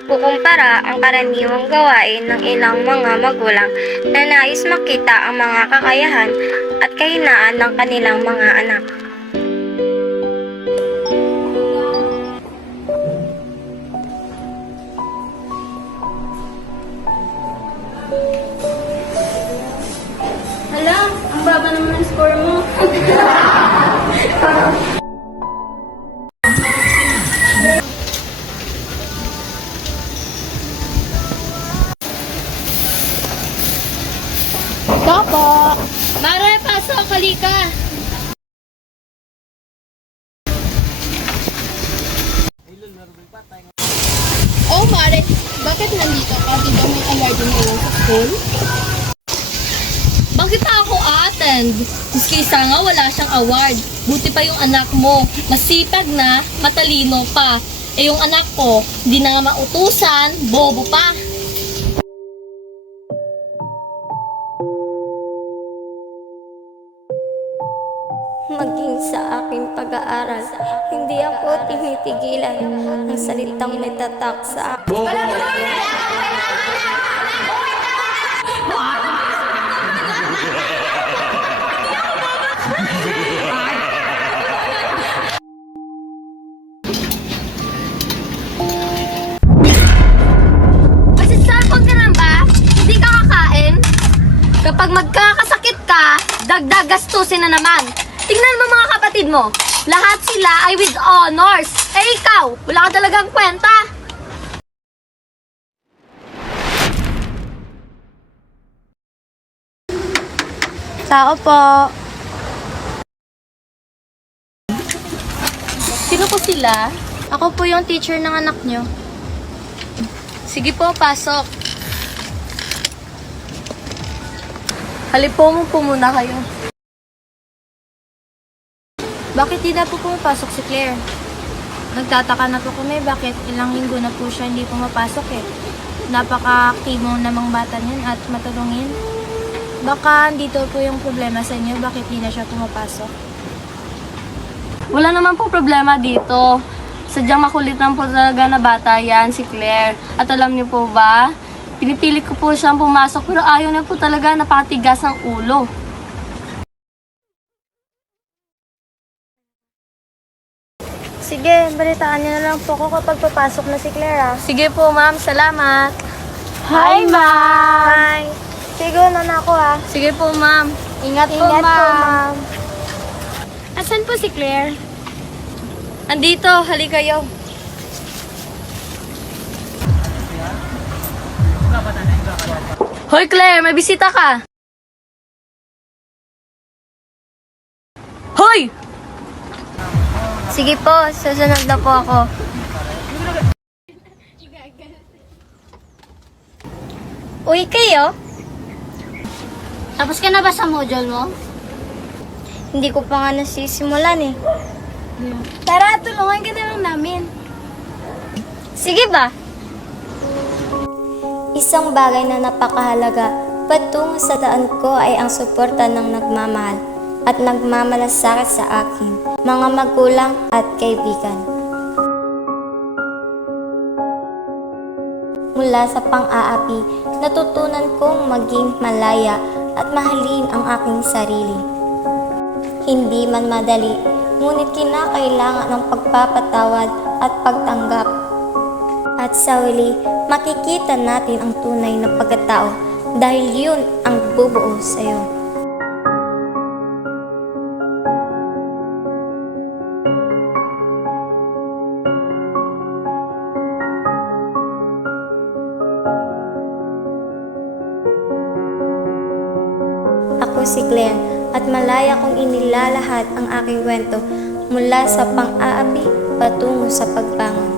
pagkukumpara ang karaniwang gawain ng ilang mga magulang na nais makita ang mga kakayahan at kahinaan ng kanilang mga anak. Hala, ang baba naman ng score mo. Papa! Mare, pasok! Halika! Oh, Mare! Bakit nandito ka? Di ba may award ngayon sa school? Bakit pa ako a-attend? Maski isa nga wala siyang award. Buti pa yung anak mo. Masipag na, matalino pa. Eh yung anak ko, hindi na nga mautusan, bobo pa. Maging sa aking pag-aaral, hindi ako tinitigilan ang salitang nagtatak sa akin. Masisarpon ka lang ba? Hindi ka kakain? Kapag magkakasakit ka, dagdag gastusin na naman. Tingnan mo mga kapatid mo, lahat sila ay with honors. Eh ikaw, wala ka talagang kwenta. Tao po. Sino po sila? Ako po yung teacher ng anak nyo. Sige po, pasok. Halipo mo po muna kayo. Bakit di na po pumapasok si Claire? Nagtataka na po kami bakit ilang linggo na po siya hindi pumapasok eh. Napaka-aktibo namang bata niyan at matulungin. Baka dito po yung problema sa inyo, bakit di na siya pumapasok? Wala naman po problema dito. Sadyang makulit lang po talaga na bata yan, si Claire. At alam niyo po ba, pinipilit ko po siyang pumasok pero ayaw niya po talaga, napakatigas ng ulo. Sige, balitaan niyo na lang po ako kapag papasok na si Claire ah. Sige po ma'am, salamat. Hi, ma'am! Hi! Sige, na ako ah. Sige po ma'am. Ingat po, ma'am. Asan po si Claire? Andito, halika kayo. Hoy Claire, may bisita ka. Hoy! Sige po, susunod na po ako. Uy, kayo? Tapos ka na ba sa module mo? Hindi ko pa nga nasisimulan eh. Tara, tulungan ka na lang namin. Sige ba? Isang bagay na napakahalaga patungo sa daan ko ay ang suporta ng nagmamahal at nagmamalasakit sa akin, mga magulang at kaibigan. Mula sa pang-aapi, natutunan kong maging malaya at mahalin ang aking sarili. Hindi man madali, ngunit kinakailangan ng pagpapatawad at pagtanggap. At sa huli, makikita natin ang tunay na pagkatao dahil yun ang bubuo sa'yo. Ako si Claire at malaya kong inilalahad ang aking kwento mula sa pang-aapi patungo sa pagbangon.